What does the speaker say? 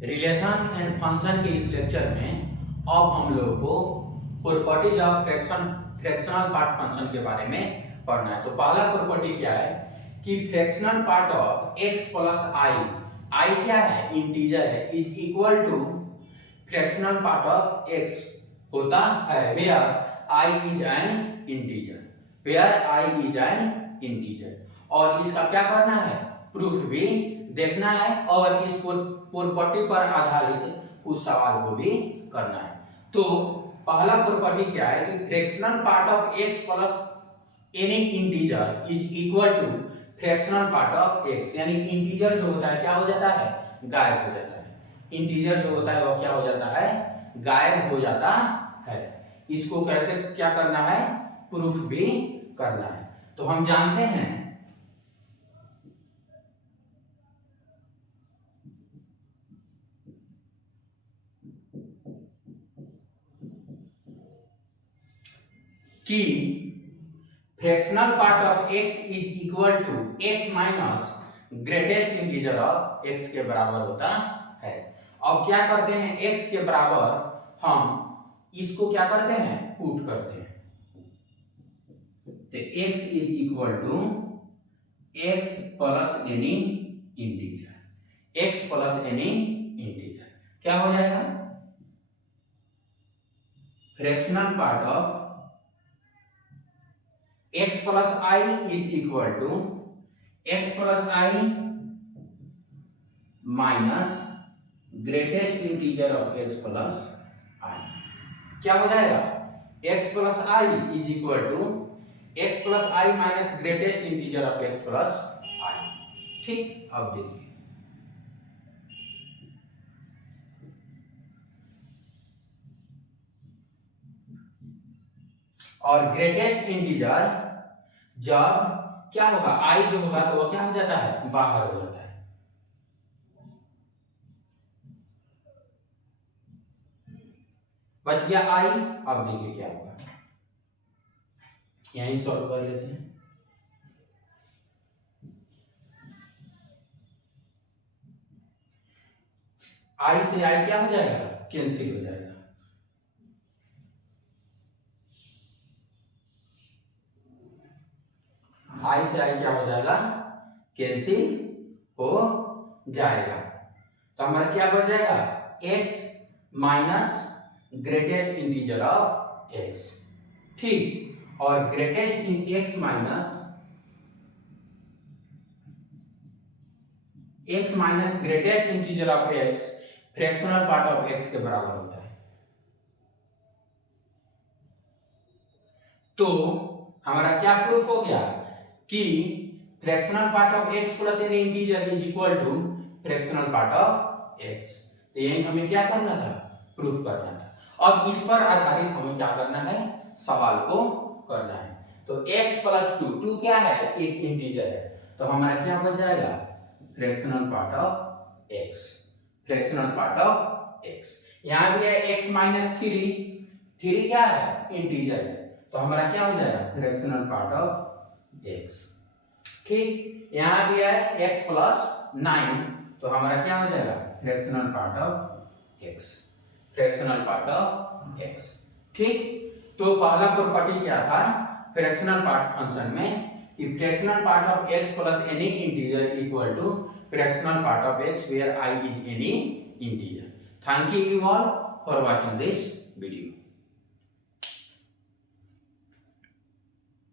Relation and function के इस lecture में अब हम लोग को properties of fractional part function के बारे में पढ़ना है। तो पहला प्रॉपर्टी क्या है कि fractional part of x plus i क्या है, इंटीजर है, is equal to fractional part of x होता है where i is an integer, और इसका क्या करना है, प्रूफ भी देखना है और इस प्रॉपर्टी पर आधारित कुछ सवाल को भी करना है। तो पहला प्रॉपर्टी क्या है कि fractional part of x plus any integer is equal to fractional part of x, यानी इंटीजर जो होता है क्या हो जाता है, गायब हो जाता है। इंटीजर जो होता है वो क्या हो जाता है, गायब हो जाता है। इसको कैसे क्या करना है, प्रूफ भी करना है। तो हम जानते हैं कि fractional part of x is equal to x minus greatest integer of x के बराबर होता है। अब क्या करते हैं, x के बराबर हम इसको क्या करते हैं, पुट करते हैं। तो x is equal to x plus any integer, x plus any integer क्या हो जाएगा, fractional part of x plus i is equal to x plus i minus greatest integer of x plus i. क्या हो जाएगा, x plus i is equal to x plus i minus greatest integer of x plus i. ठीक, अब देखिए और greatest integer जब क्या होगा, आई जो होगा तो वो क्या हो जाता है, बाहर हो जाता है। बच गया आई। अब देखिए क्या होगा, यहीं सॉल्व कर लेते हैं। आई से आई क्या हो जाएगा, कैंसिल हो जाएगा। आई से आई क्या हो जाएगा, कैंसिल हो जाएगा। तो हमारा क्या बच जाएगा, x minus greatest integer of x। ठीक, और greatest in x minus greatest integer of x fractional part of x के बराबर होता है। तो हमारा क्या प्रूफ हो गया कि fractional part of x plus any integer is equal to fractional part of x। तो यही हमें क्या करना था, प्रूफ करना था। अब इस पर आधारित हमें क्या करना है, सवाल को करना है। तो x प्लस टू क्या है, एक इंटीजर है, तो हमारा क्या बच जाएगा, fractional part of x, fractional part of x। यहां भी है x माइनस थ्री क्या है, इंटीजर है, तो हमारा क्या हो जाएगा, फ्रैक्शनल पार्ट ऑफ x। ठीक, यहां भी है x प्लस 9, तो हमारा क्या हो जाएगा, fractional part of x, fractional part of x। ठीक, तो पहला प्रॉपर्टी क्या था फ्रैक्शनल पार्ट फंक्शन में कि fractional part of x plus any integer equal to fractional part of x where i is any integer. Thank you all for watching this video.